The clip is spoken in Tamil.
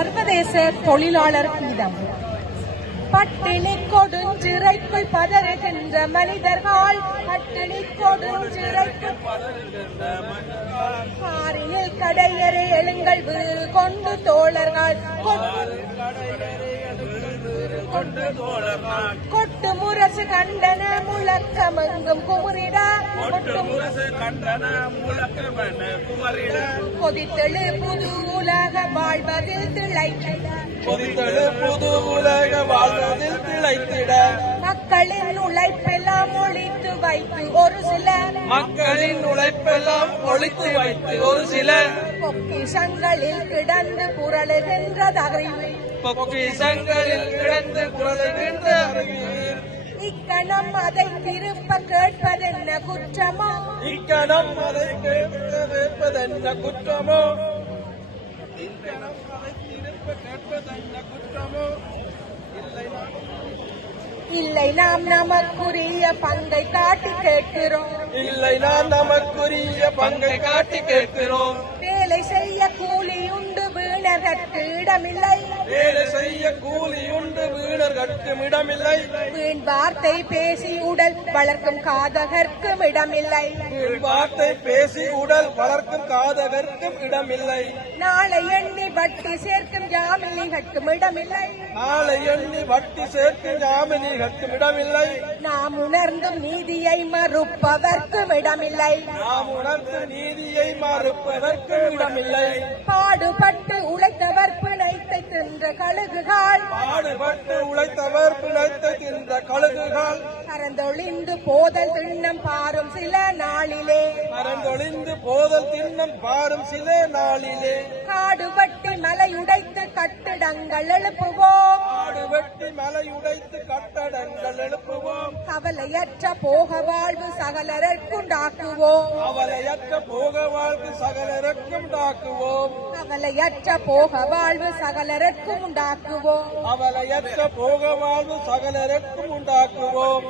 சர்வதேச தொழிலாளர் தினம். பட்டினி கொடுஞ்சிறைக்குள் பதறுகின்ற மனிதர்கள், பட்டினி கொடுஞ்சிறைக்குள் பாரியில் கடையறை எழுங்கள் வீறு கொண்டு தோழர்கள், கொட்டு முரசு கண்டன முழக்கமெங்கும் குமுறிட, கொதித்தெழு புது உலக வாழ்வதில் திளைத்திட, புது உலக வாழ்வதில் திளைத்திட, மக்களின் உழைப்பெல்லாம் ஒழித்து வைத்து ஒரு சில, மக்களின் உழைப்பெல்லாம் ஒழித்து வைத்து ஒரு சில, பொக்கிஷங்களில் கிடந்து புரளுகின்ற அறிவு, பொக்கிஷங்களில் கிடந்து புரளுகின்ற அறிவு, இக்கணம் அதை திருப்ப கேட்பதென்ன குற்றமோ, இக்கணம் அதை கேட்பதென்ன குற்றமோ, இக்கணம் அதை திருப்ப கேட்பதென்ன குற்றமோ, இல்லை நாம் நமக்குரிய பங்கை காட்டி கேட்கிறோம், இல்லை நாம் நமக்குரிய பங்கை காட்டி கேட்கிறோம், வேலை செய்ய கூலியுண்டு வீணர்கட்கு இடமில்லை, வேலை செய்ய கூலியுண்டு வீணர்கட்கும் இடமில்லை, வீண் வார்த்தை பேசி உடல் வளர்க்கும் காதகர்க்கும் இடமில்லை, வீண் வார்த்தை பேசி உடல் வளர்க்கும் காதகர்க்கும் இடமில்லை, நாளை எண்ணி வட்டி சேர்க்கும் ஜாமினிகட்கும் இடமில்லை, நாளை எண்ணி வட்டி சேர்க்கும் ஜாமினிகட்கும் இடமில்லை, நாம் உணர்ந்தும் நீதியை மறுப்பதற்கும் இடமில்லை, நாம் உணர்ந்து நீதியை மறுப்பதற்கும் இடமில்லை, பாடுபட்டு உழைத்தவர் பிணைத்தை தின்ற கழுகுகள், பாடுபட்டு உழைத்தவர் பிழைத்து தின்ற கழுகுகள், கரந்தொழிந்து போதல் திண்ணம் பாரும் சில நாளிலே, மறந்தொழிந்து போதல் திண்ணம் பாரும் சில நாளிலே, காடுபட்டி மலையுடைத்து கட்டிடங்கள் எழுப்புவோம், காடு வெட்டி மலை உடைத்து கட்டடங்கள் எழுப்புவோம், கவலையற்ற போக வாழ்வு சகலருக்குண்டாக்குவோம், அவலையற்ற போக வாழ்வு சகலருக்கும் உண்டாக்குவோம், கவலையற்ற போக வாழ்வு சகலருக்கும் உண்டாக்குவோம், அவலையற்ற போக வாழ்வு சகலருக்கும் உண்டாக்குவோம்.